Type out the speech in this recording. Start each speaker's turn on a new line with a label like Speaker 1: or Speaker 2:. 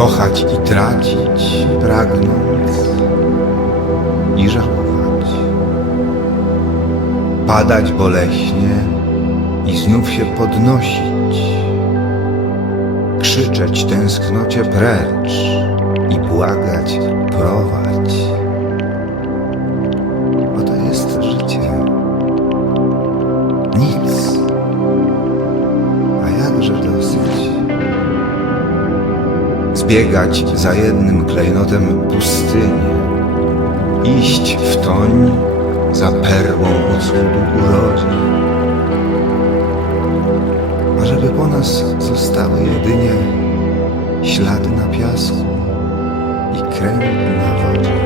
Speaker 1: kochać i tracić, pragnąc i żałować, padać boleśnie i znów się podnosić, krzyczeć tęsknocie precz i błagać prowadź. Oto jest życie. Nic, Zbiegać za jednym klejnotem pustynię, iść w toń za perłą od wschodu urodzin. A żeby po nas zostały jedynie ślady na piasku i kręgi na wodzie.